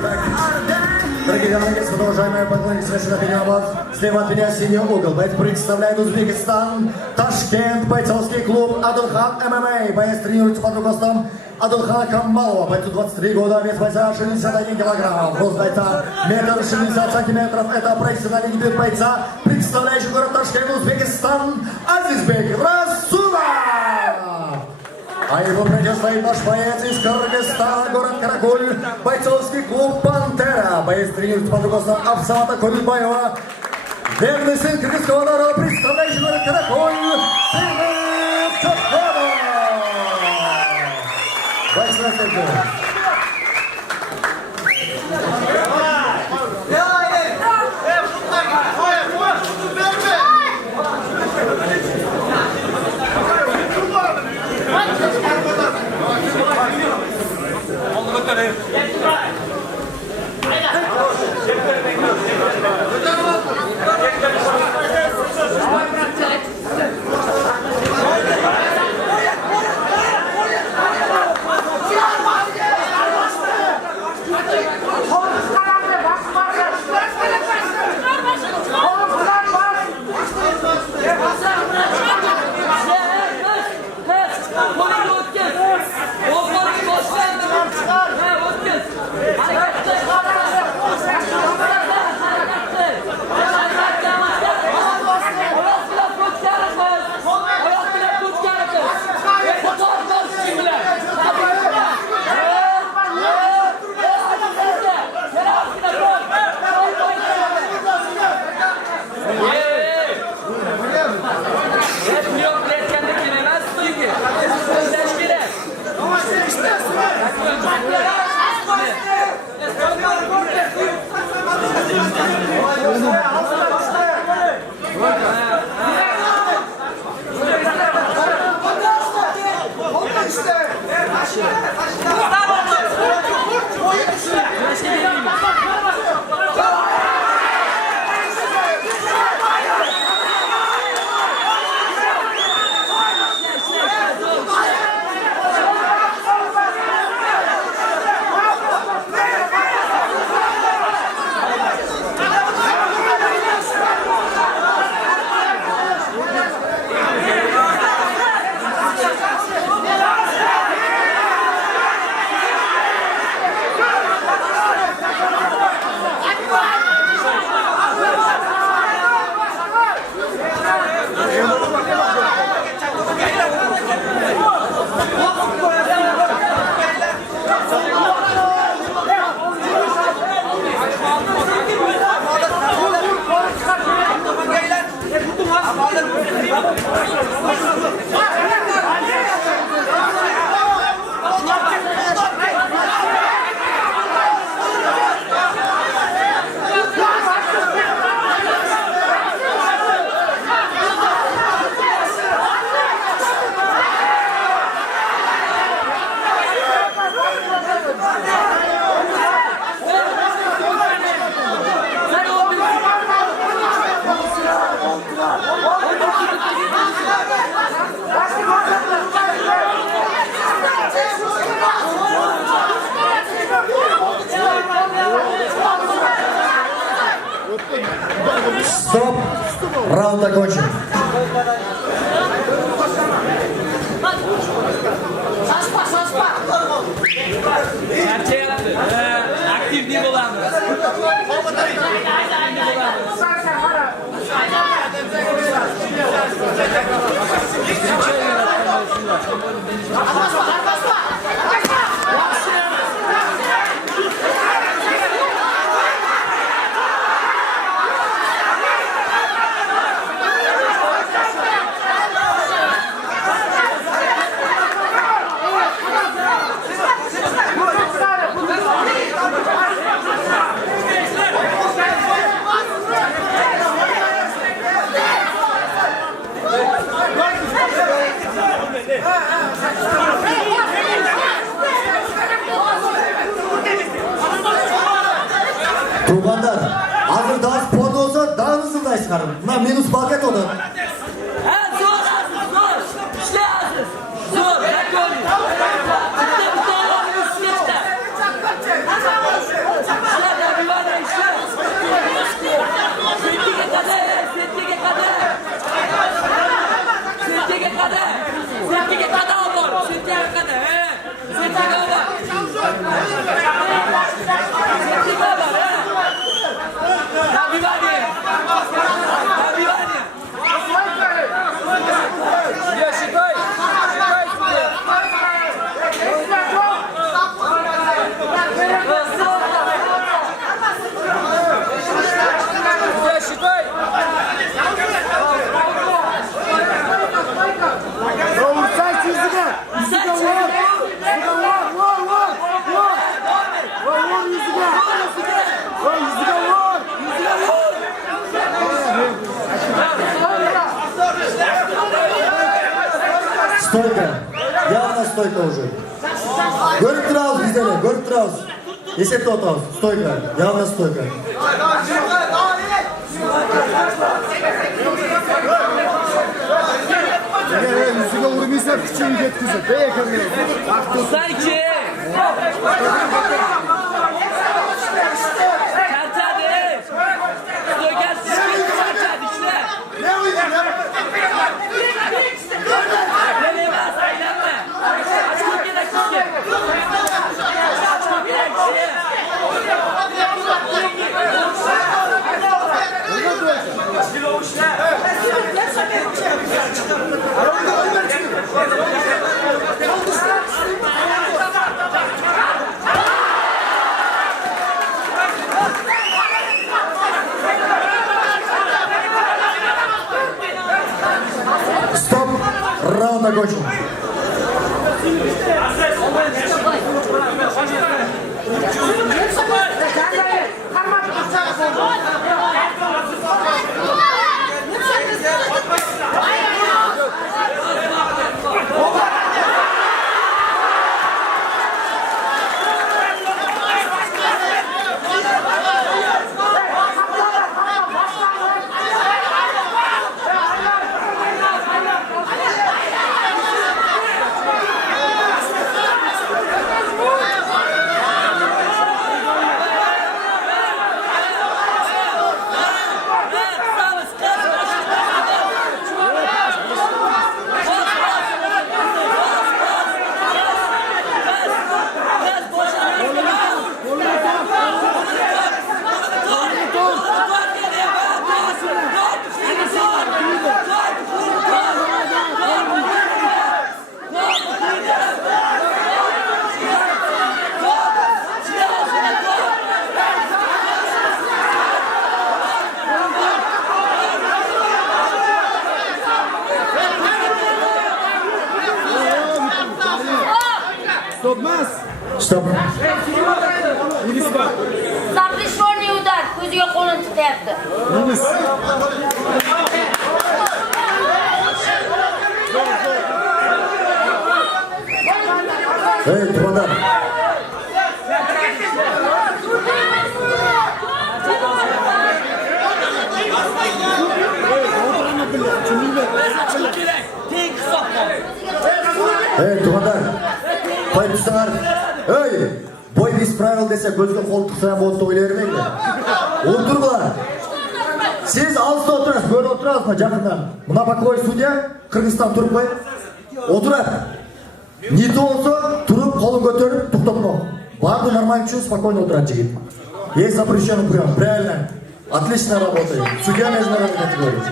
Дорогие дамы, продолжаем поклониться на Пенябов. Слева от меня синий угол. Боец представляет Узбекистан. Ташкент, бойцовский клуб Адулхан ММА. Боец тренируется под руководством Адулхана Камбалова. Бойцу 23 года, вес бойца 61 килограмм. Рост бойца 1,60 сантиметров. Это профессиональный дебют бойца, представляющий город Ташкент, Узбекистан, Азизбек Расулов. А его противостоит наш боец из Кыргызстана, город Каракуль, бойцовский клуб «Пантера». Боец тренируется под руководством Абсамата Кулибаева. Верный сын кыргызского народа, представляющий город Каракуль, Сергей Чоконов. Бойцы на сцене. Стоп! Раунд окончен. Aktif bo'lamiz. Kurbanlar, hazır daha spor olsa daha hızlı da çıkarım. Buna minus paket olur. Zor, işte hazır. Zor, ne görüyorsun? stойka уже. Görüp durağız bizleri, görüp durağız. Esepte otağız, stойка, явно stойка. Yüzüne vurmaysan küçüğü getkizir. Bey ekranı. Sanki. Kalçadı. Stoygansız kalçadı işte. Ne uyuyor ya? Denemez, eğlenme. Açmak gerek ki. Açmak gerek ki. Стоп, раунд окончен. Stopmaz. Stop. Zaplishvorniy udar, ko'ziga qo'lini tiqyapti. Yunus. Hey, Tumadar. Tek sokma. Hey, Tumadar. Qo'y tursanglar. Hey, boy без правил desa ko'zga qo'l tiqsa ham bo'ldi o'ylayvermanglar. O'tiringlar. Siz altta o'tirasiz, böyle o'tirasizmi jaqindan? Buna bakoy sudya Qirg'iziston turib qo'y. O'tiradi. Nito olsa turib qo'lini ko'tarib to'xtatmoq. Barda нормально uchun спокойно o'tiradi yigit. Есть запрещенный прием, правильно. Отлично работает. Судья международной категории.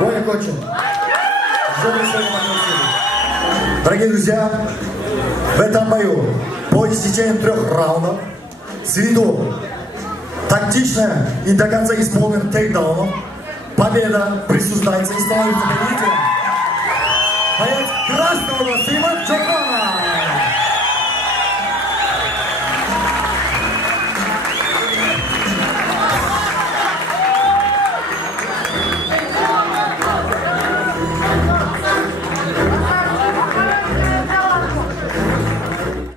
Бой окончен. Дорогие друзья, в этом бою по истечению 3 раундов с виду тактично и до конца исполнен тейкдаун победа присуждается и становится победителем боец красного Симона